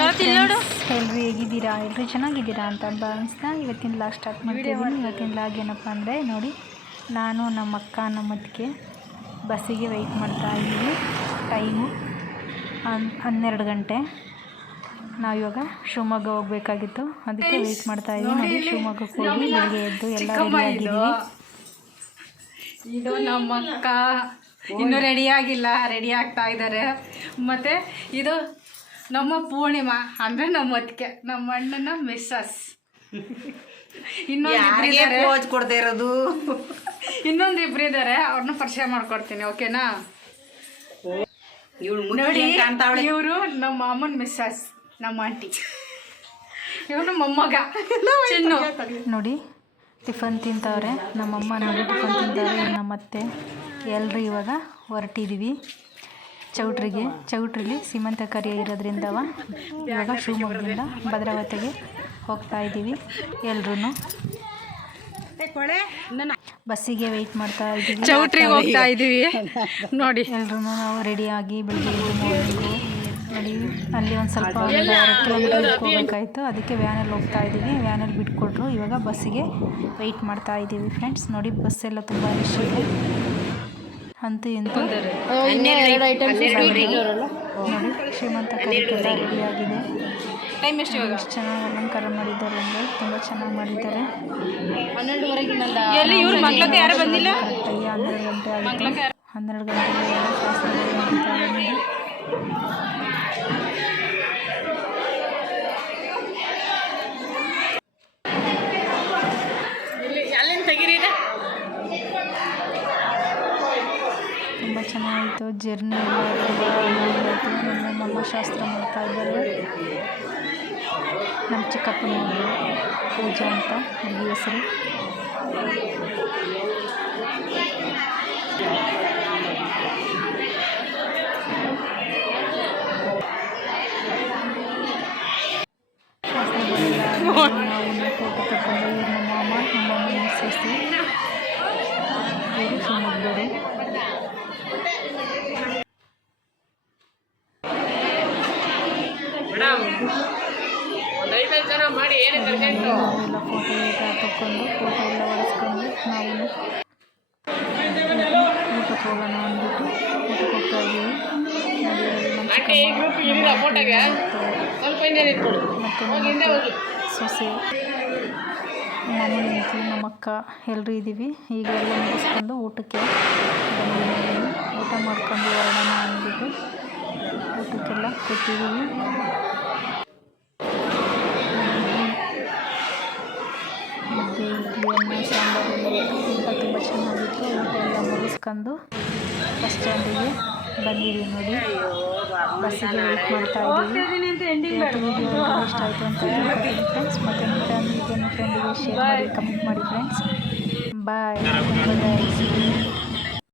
ಎಲ್ಲರೂ ಹೇಗಿದ್ದೀರಾ? ಎಲ್ಲರೂ ಚೆನ್ನಾಗಿದ್ದೀರಾ ಅಂತ ಭಾವಿಸ್ತಾ ಇವತ್ತಿನ ಲಾಗ್ ಸ್ಟಾರ್ಟ್ ಮಾಡ್ತಿದ್ದೀನಿ. ಇವತ್ತಿನ ಲಾಗ್ ಏನಪ್ಪ ಅಂದರೆ ನೋಡಿ, ನಾನು ನಮ್ಮ ಅಕ್ಕ ನಮ್ಮ ಅತ್ತಿಗೆ ಬಸ್ಸಿಗೆ ವೆಯ್ಟ್ ಮಾಡ್ತಾ ಇದ್ದೀವಿ. ಟೈಮು 12 ಗಂಟೆ. ನಾವಿವಾಗ ಶಿವಮೊಗ್ಗ ಹೋಗಬೇಕಾಗಿತ್ತು, ಅದಕ್ಕೆ ವೆಯ್ಟ್ ಮಾಡ್ತಾ ಇದ್ದೀವಿ. ನೋಡಿ, ಶಿವಮೊಗ್ಗಕ್ಕೆ ಹೋಗಿ ಬೆಳಿಗ್ಗೆ ಎದ್ದು ಎಲ್ಲ ರೆಡಿಯಾಗಿದ್ದೀವಿ. ಇದು ನಮ್ಮ ಅಕ್ಕ ಇನ್ನೂ ರೆಡಿಯಾಗಿಲ್ಲ, ರೆಡಿ ಆಗ್ತಾ ಇದ್ದಾರೆ. ಮತ್ತು ಇದು ನಮ್ಮ ಪೂರ್ಣಿಮಾ ಅಂದರೆ ನಮ್ಮ ಅತ್ತಿಗೆ, ನಮ್ಮ ಅಣ್ಣನ ಮಿಸ್ಸಸ್. ಇನ್ನೊಂದಿಬ್ರು ಇದ್ದಾರೆ, ಅವ್ರನ್ನ ಪರಿಚಯ ಮಾಡ್ಕೊಡ್ತೀನಿ. ಓಕೆನಾ? ನೋಡಿ, ಇವರು ನಮ್ಮ ಮಾಮನ ಮಿಸ್ಸಸ್, ನಮ್ಮ ಆಂಟಿ. ಇವನು ಮೊಮ್ಮಗ ಚಿನ್ನು. ನೋಡಿ, ಟಿಫನ್ ತಿಂತವ್ರೆ ನಮ್ಮಮ್ಮ. ನೋಡಿ, ಟಿಫನ್ ತಿಂತವ್ರೆ ನಮ್ಮ ಅತ್ತೆ. ಎಲ್ಲರೂ ಇವಾಗ ಹೊರಟಿದ್ದೀವಿ ಚೌಟ್ರಿಗೆ ಸೀಮಂತ ಕರಿ ಇರೋದ್ರಿಂದ ಇವಾಗ ಶಿವಮೊಗ್ಗದಿಂದ ಭದ್ರಾವತಿಗೆ ಹೋಗ್ತಾ ಇದ್ದೀವಿ. ಎಲ್ಲರೂ ಬಸ್ಸಿಗೆ ವೆಯ್ಟ್ ಮಾಡ್ತಾ ಇದ್ದೀವಿ. ಚೌಟ್ರಿಗೆ ಹೋಗ್ತಾ ಇದ್ದೀವಿ. ನೋಡಿ, ಎಲ್ಲರೂ ನಾವು ರೆಡಿಯಾಗಿ ಬೆಳಿಗ್ಗೆ ನೋಡಿ, ಅಲ್ಲಿ ಒಂದು ಸ್ವಲ್ಪ 2 ಕಿಲೋಮೀಟರ್ ಹೋಗಬೇಕಾಯಿತು, ಅದಕ್ಕೆ ವ್ಯಾನಲ್ಲಿ ಹೋಗ್ತಾ ಇದ್ದೀವಿ. ವ್ಯಾನಲ್ಲಿ ಬಿಟ್ಕೊಟ್ರು. ಇವಾಗ ಬಸ್ಸಿಗೆ ವೆಯ್ಟ್ ಮಾಡ್ತಾ ಇದ್ದೀವಿ ಫ್ರೆಂಡ್ಸ್. ನೋಡಿ, ಬಸ್ಸೆಲ್ಲ ತುಂಬ ರಶ್ ಇದೆ. ಅಂತೂ ಇಂತೂ ನೋಡಿ, ಶ್ರೀಮಂತ ಕರಿಕೆಲ್ಲ ರೆಡಿಯಾಗಿದೆ. ಟೈಮ್ ಎಷ್ಟು? ಎಷ್ಟು ಚೆನ್ನಾಗಿ ಅಲಂಕಾರ ಮಾಡಿದ್ದಾರೆ ಅಂದರೆ ತುಂಬ ಚೆನ್ನಾಗಿ ಮಾಡಿದ್ದಾರೆ. 12 ಗಂಟೆ ಯಾರು ಬಂದಿಲ್ಲ. ಕರೆಕ್ಟಾಗಿ 12 ಗಂಟೆ ಆಗಿದೆ. 12 ಗಂಟೆಗೆ ಶಾಸ್ತ್ರ ತುಂಬ ಚೆನ್ನಾಗಿತ್ತು. ಜರ್ನಿ ಎಲ್ಲ ತುಂಬ ಚೆನ್ನಾಗಿತ್ತು. ನಮ್ಮಮ್ಮ ಶಾಸ್ತ್ರ ಮಾಡ್ತಾ ಇದ್ದಾರೆ. ನಮ್ಮ ಚಿಕ್ಕಪ್ಪನ ಮಗಳು ಪೂಜಾ ಅಂತ ಹುಡುಗಿ ಹೆಸರು. ನಾವು ಫೋಟೋ ತಗೊಂಡು ನಮ್ಮ ಮಾಮ ನಮ್ಮಮ್ಮ ಸೇರಿಸಿ ಇವರು ಶಿವಮೊಗ್ಗದವರು. ನಾವೆಲ್ಲ ಫೋಟೋ ತಗೊಂಡು ಫೋಟೋ ಎಲ್ಲ ಹೊಡೆಸ್ಕೊಂಡು ನಾವು ಊಟಕ್ಕೆ ಹೋಗೋಣ ಅಂದ್ಬಿಟ್ಟು ಊಟಕ್ಕೆ ಹೋಗ್ತಾ ಇದ್ದೀವಿ. ಮತ್ತು ಸೊಸೆ ಮಾಮೂಲಿ ಹೆಂಡತಿ ನಮ್ಮ ಅಕ್ಕ ಎಲ್ಲರೂ ಇದ್ದೀವಿ. ಈಗ ಎಲ್ಲ ಮುಗಿಸ್ಕೊಂಡು ಊಟಕ್ಕೆ ಬಂದಿದ್ದೀವಿ. ಊಟ ಮಾಡ್ಕೊಂಡು ಹೊರಡೋಣ ಅಂದ್ಬಿಟ್ಟು ಊಟಕ್ಕೆಲ್ಲ ಕೊಟ್ಟಿದ್ದೀವಿ. ಮುದ್ದೆ, ಇಡ್ಲಿ, ಅನ್ನ, ಸಾಂಬಾರು ಎಲ್ಲ ಊಟ ತುಂಬ ಚೆನ್ನಾಗಿತ್ತು. ಊಟ ಎಲ್ಲ ಮುಗಿಸ್ಕೊಂಡು ಬಸ್ ಸ್ಟ್ಯಾಂಡಿಗೆ ಬಂದಿದ್ದೀವಿ. ನೋಡಿ, ಬಸ್ಸಿಗೆ ವೆಯ್ಟ್ ಮಾಡ್ತಾ ಇದ್ದೀವಿ. ಇವತ್ತು ವಿಡಿಯೋ ಇಷ್ಟ ಆಯಿತು ಅಂತ ಹೇಳ್ತೀನಿ ಫ್ರೆಂಡ್ಸ್. ಮತ್ತು ನಿಮ್ಮ ಫ್ಯಾಮಿಲಿಗೆ, ನಿಮ್ಮ ಫ್ರೆಂಡಿಗೆ ಶೇರ್ ಮಾಡಿ, ಕಮೆಂಟ್ ಮಾಡಿ ಫ್ರೆಂಡ್ಸ್. ಬಾಯ್.